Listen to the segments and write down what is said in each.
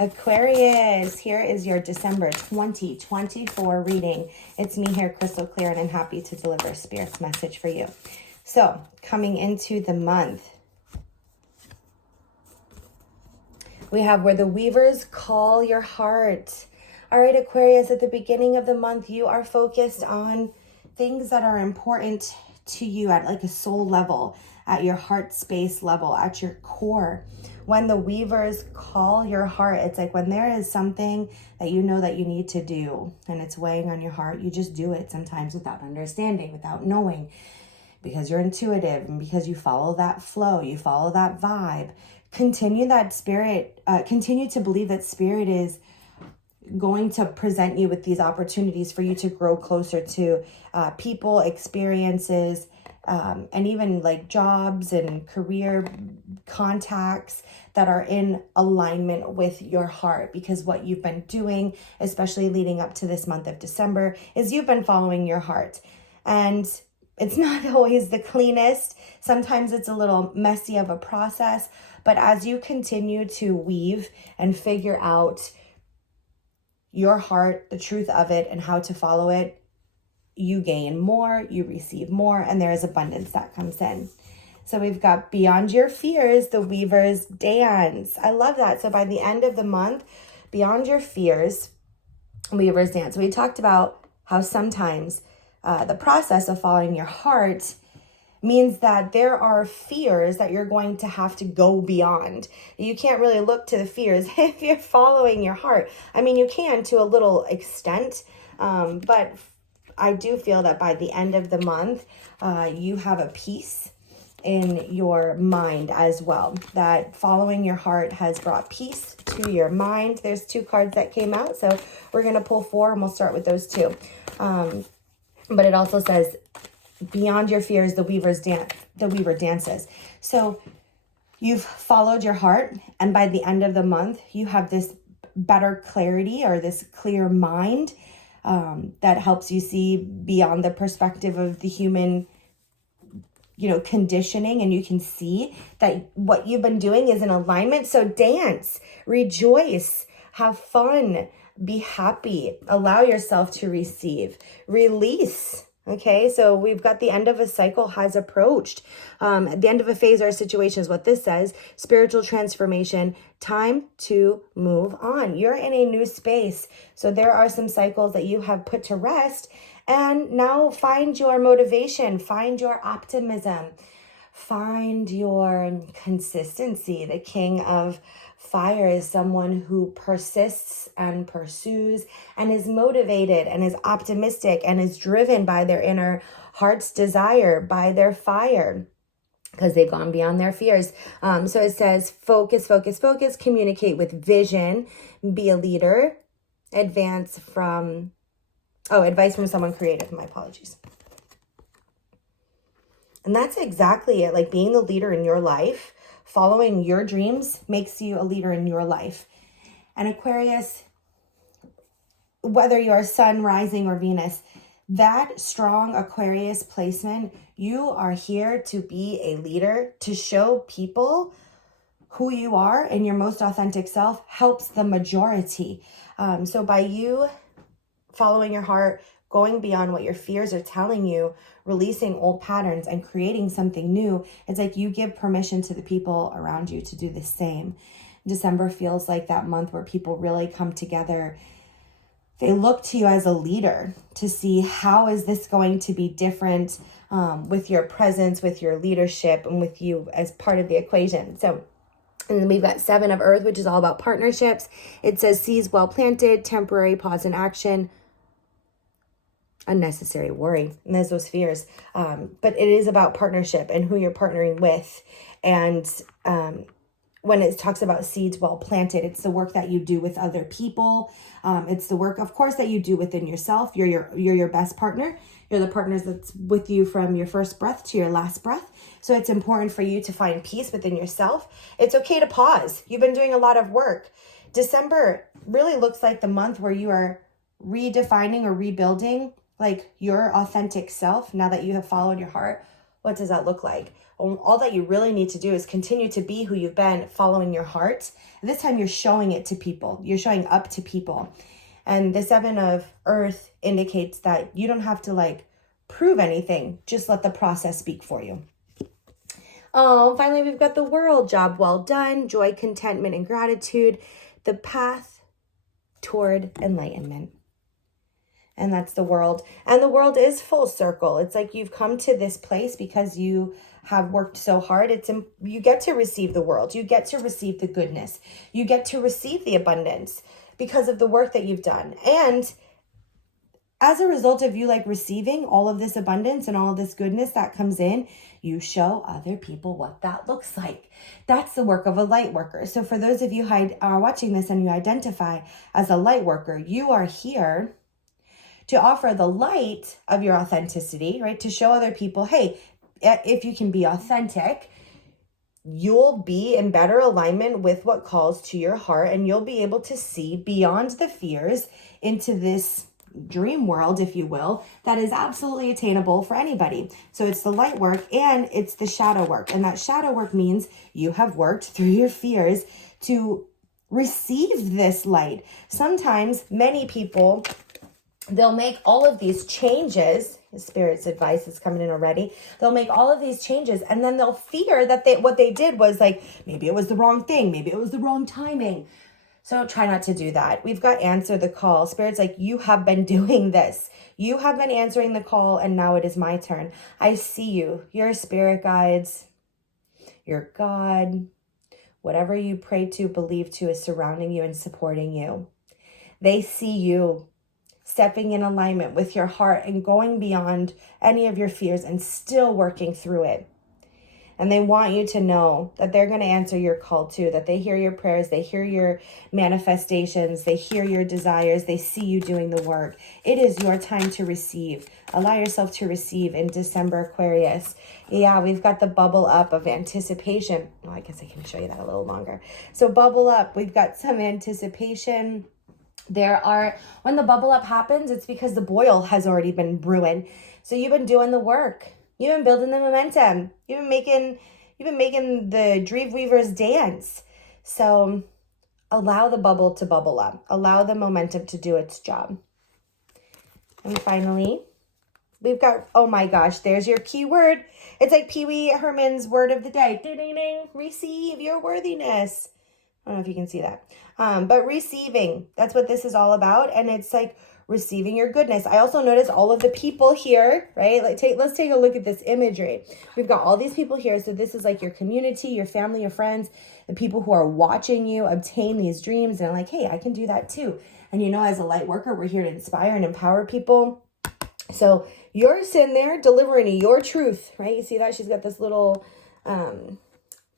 Aquarius, here is your December 2024 reading. It's me here, Krystal Clear, and I'm happy to deliver Spirit's message for you. So, coming into the month, we have where the weavers call your heart. All right, Aquarius, at the beginning of the month, you are focused on things that are important to you at like a soul level, at your heart space level, at your core. When the weavers call your heart, it's like when there is something that you know that you need to do and it's weighing on your heart, you just do it sometimes without understanding, without knowing, because you're intuitive and because you follow that flow, you follow that vibe. Continue that spirit, continue to believe that spirit is going to present you with these opportunities for you to grow closer to people, experiences, and even like jobs and career contacts that are in alignment with your heart. Because what you've been doing, especially leading up to this month of December, is you've been following your heart. And it's not always the cleanest. Sometimes it's a little messy of a process. But as you continue to weave and figure out your heart, the truth of it, and how to follow it, you gain more, you receive more, and there is abundance that comes in. So we've got beyond your fears, the weavers dance. I love that. So by the end of the month, beyond your fears, weavers dance. We talked about how sometimes the process of following your heart means that there are fears that you're going to have to go beyond. You can't really look to the fears if you're following your heart. I mean, you can to a little extent, but I do feel that by the end of the month, you have a peace in your mind as well. That following your heart has brought peace to your mind. There's 2 cards that came out, so we're going to pull 4 and we'll start with those 2. But it also says, beyond your fears, the weaver dances. So you've followed your heart, and by the end of the month, you have this better clarity or this clear mind that helps you see beyond the perspective of the human, conditioning, and you can see that what you've been doing is in alignment. So dance, rejoice, have fun, be happy, allow yourself to receive, release. Okay, so we've got the end of a cycle has approached. The end of a phase or a situation is what this says. Spiritual transformation, time to move on. You're in a new space. So there are some cycles that you have put to rest. And now find your motivation, find your optimism, find your consistency. The king of fire is someone who persists and pursues and is motivated and is optimistic and is driven by their inner heart's desire, by their fire, because they've gone beyond their fears. So it says, focus, focus, focus, communicate with vision, be a leader, advice from someone creative. My apologies. And that's exactly it. Like being the leader in your life, following your dreams makes you a leader in your life. And Aquarius, whether you're Sun, Rising, or Venus, that strong Aquarius placement, you are here to be a leader, to show people who you are and your most authentic self helps the majority. So by you following your heart, going beyond what your fears are telling you, releasing old patterns and creating something new, it's like you give permission to the people around you to do the same. December feels like that month where people really come together. They look to you as a leader to see how is this going to be different with your presence, with your leadership, and with you as part of the equation. So, and then we've got 7 of Earth, which is all about partnerships. It says seeds well planted, temporary pause in action, unnecessary worry, and there's those fears. But it is about partnership and who you're partnering with. And when it talks about seeds well planted, it's the work that you do with other people. It's the work, of course, that you do within yourself. You're your best partner. You're the partners that's with you from your first breath to your last breath. So it's important for you to find peace within yourself. It's okay to pause. You've been doing a lot of work. December really looks like the month where you are redefining or rebuilding like your authentic self. Now that you have followed your heart, what does that look like? All that you really need to do is continue to be who you've been, following your heart. And this time you're showing it to people. You're showing up to people. And the 7 of Earth indicates that you don't have to like prove anything. Just let the process speak for you. Oh, finally we've got the World. Job well done. Joy, contentment, and gratitude. The path toward enlightenment. And that's the World. And the World is full circle. It's like you've come to this place because you have worked so hard. You get to receive the World. You get to receive the goodness. You get to receive the abundance because of the work that you've done. And as a result of you like receiving all of this abundance and all of this goodness that comes in, you show other people what that looks like. That's the work of a light worker. So for those of you who are watching this and you identify as a light worker, you are here to offer the light of your authenticity, right? To show other people, hey, if you can be authentic, you'll be in better alignment with what calls to your heart, and you'll be able to see beyond the fears into this dream world, if you will, that is absolutely attainable for anybody. So it's the light work and it's the shadow work. And that shadow work means you have worked through your fears to receive this light. Sometimes many people, they'll make all of these changes. Spirit's advice is coming in already. They'll make all of these changes and then they'll fear that what they did was like, maybe it was the wrong thing. Maybe it was the wrong timing. So try not to do that. We've got answer the call. Spirit's like, you have been doing this. You have been answering the call and now it is my turn. I see you. Your spirit guides, your God, whatever you pray to, believe to is surrounding you and supporting you. They see you stepping in alignment with your heart and going beyond any of your fears and still working through it. And they want you to know that they're going to answer your call too, that they hear your prayers, they hear your manifestations, they hear your desires, they see you doing the work. It is your time to receive. Allow yourself to receive in December, Aquarius. Yeah, we've got the bubble up of anticipation. Well, I guess I can show you that a little longer. So bubble up, we've got some anticipation. When the bubble up happens, it's because the boil has already been brewing. So you've been doing the work. You've been building the momentum. You've been making the dream weavers dance. So allow the bubble to bubble up. Allow the momentum to do its job. And finally, we've got, oh my gosh, there's your key word. It's like Pee Wee Herman's word of the day. Ding, ding, ding. Receive your worthiness. I don't know if you can see that. But receiving, that's what this is all about. And it's like receiving your goodness. I also noticed all of the people here, right? Let's take a look at this imagery. We've got all these people here. So this is like your community, your family, your friends, the people who are watching you obtain these dreams. And like, hey, I can do that too. And you know, as a light worker, we're here to inspire and empower people. So you're sitting there delivering your truth, right? You see that? She's got this little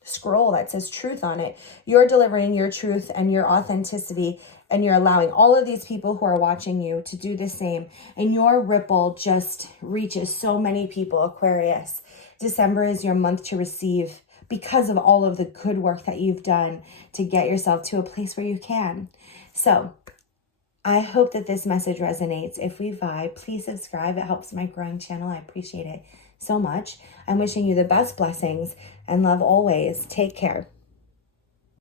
scroll that says truth on it. You're delivering your truth and your authenticity, and you're allowing all of these people who are watching you to do the same. And your ripple just reaches so many people, Aquarius. December is your month to receive because of all of the good work that you've done to get yourself to a place where you can. So I hope that this message resonates. If we vibe, please subscribe. It helps my growing channel. I appreciate it so much. I'm wishing you the best blessings and love always. Take care.